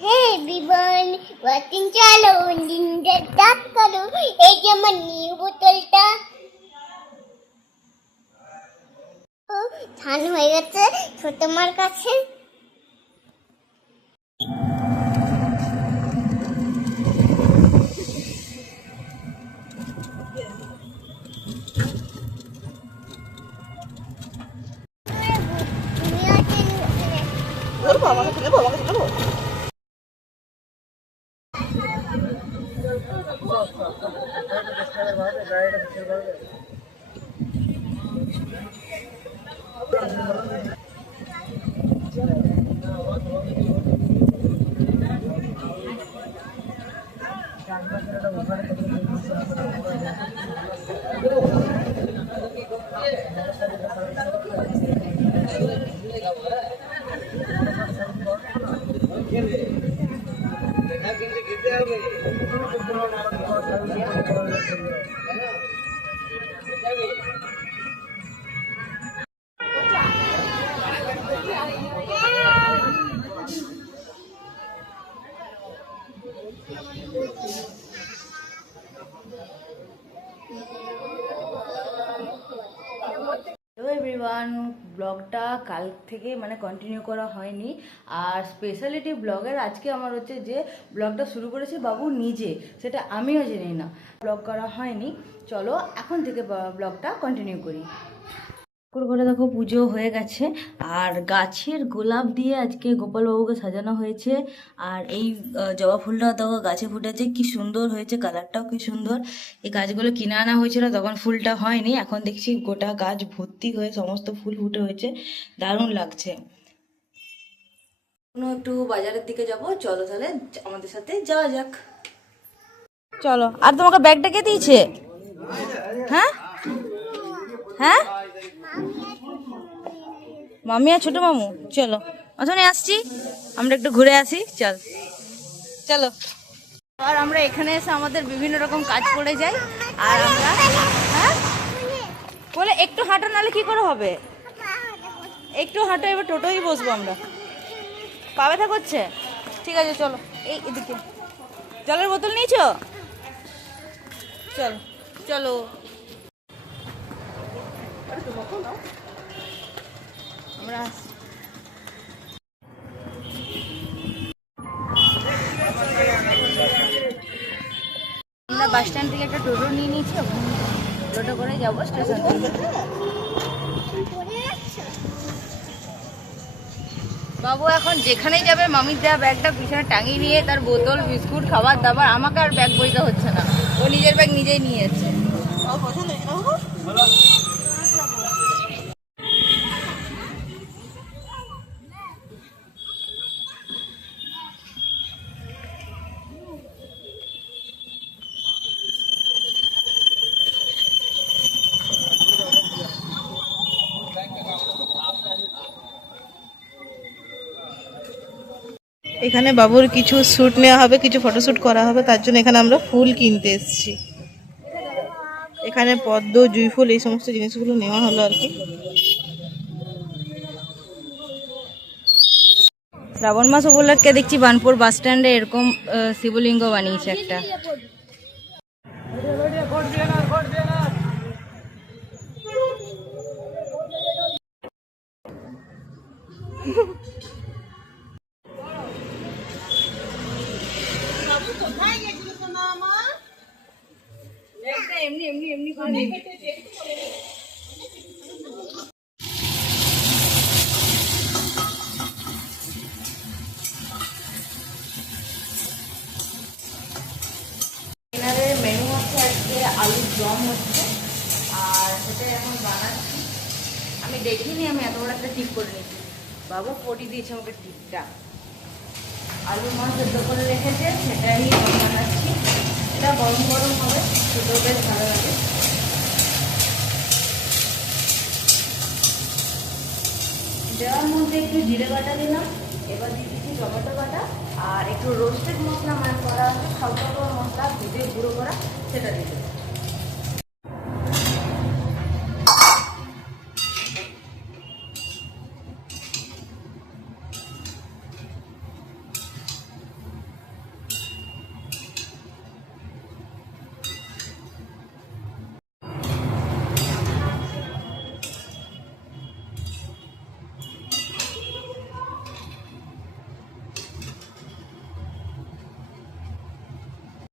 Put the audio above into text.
Hey everyone, watching চলো নিন্দে ডাক করো এই যে আমার নিউ বোতলটা ধান হয়ে গেছে ছোট মার কাছে। তুমি আছেন ওখানে। ধরবো এভরিওয়ান ব্লগটা কাল থেকে মানে কন্টিনিউ করা হয়নি। আর স্পেশালিটি ব্লগের আজকে আমার হচ্ছে যে ব্লগটা শুরু করেছে বাবু নিজে, সেটা আমিও জানি না। ব্লগ করা হয়নি। চলো এখন থেকে ব্লগটা কন্টিনিউ করি। ঠাকুর ঘরে দেখো পুজো হয়ে গেছে। আর গাছের গোলাপ দিয়ে আজকে গোপালবাবুকে সাজানো হয়েছে। আর এই জবা ফুলটাও দেখো গাছে ফুটেছে, কি সুন্দর হয়েছে, কালারটাও কি সুন্দর। এই গাছগুলো কিনে আনা হয়েছিল, তখন ফুলটা হয়নি। এখন দেখছি গোটা গাছ ভর্তি হয়ে সমস্ত ফুল ফুটে হয়েছে। দারুণ লাগছে। কোনো একটু বাজারের দিকে যাব। চলো তাহলে আমাদের সাথে যাওয়া যাক। চলো। আর তোমাকে ব্যাগটা কে দিয়েছে? হ্যাঁ? হ্যাঁ? মামি আর ছোট মামু? চলো। ওখানে আসছি। আমরা একটু ঘুরে আসি। চল। চলো। আর আমরা এখানে এসে আমাদের বিভিন্ন রকম কাজ করে যাই। আর আমরা হ্যাঁ? বলে, একটু হাঁটো, নাহলে কি করে হবে? একটু হাঁটো, এবার টোটোই বসবো আমরা। পা ব্যথা করছে ঠিক আছে, চলো। এই এদিকে। জলের বোতল নিয়েছো? চলো। চলো। আমরা। আমরা বাস স্ট্যান্ড থেকে একটা টোটো নিয়ে নিয়েছি টোটো করে যাব স্টেশন বাবু, এখন যেখানেই যাবে, মামির দেওয়া ব্যাগটা পিছনে টাঙিয়ে নিয়ে তার বোতল, বিস্কুট, খাবার দাবার, আমাকে আর ব্যাগ বইতে হচ্ছে না। ও নিজের ব্যাগ নিজেই নিয়ে যাচ্ছে। পছন্দ এখানে বাবুর কিছু শ্যুট নেওয়া হবে কিছু ফটোশ্যুট করা হবে তার জন্য এখানে আমরা ফুল কিনতে এসেছি। এখানে পদ্ম জুঁই ফুল এই সমস্ত জিনিসগুলো নেওয়া হলো আর কি। শ্রাবণ মাস উপলক্ষে দেখছি বানপুর বাস স্ট্যান্ডে এরকম আহ, শিবলিঙ্গ বানিয়েছে একটা। মেনু হচ্ছে আজকে আলুর দম হচ্ছে। আর সেটা এখন বানাচ্ছি। আমি দেখিনি, আমি এত বড় একটা টিপ করে নিচ্ছি বাবু, পটি দিয়েছে আমাকে টিপটা আলু মাছ সেদ্ধ করে রেখেছে, সেটাই বানাচ্ছি। এটা গরম গরম হবে খেতেও বেশ ভালো লাগে। দেওয়ার মধ্যে একটু জিরে বাটা দিলাম এবার দিয়ে দিচ্ছি টমেটো বাটা, আর একটু রোস্টেড মশলা মানে করা আছে, খাওয়া মশলা ভেজে গুঁড়ো করা, সেটা দিয়ে দেবো।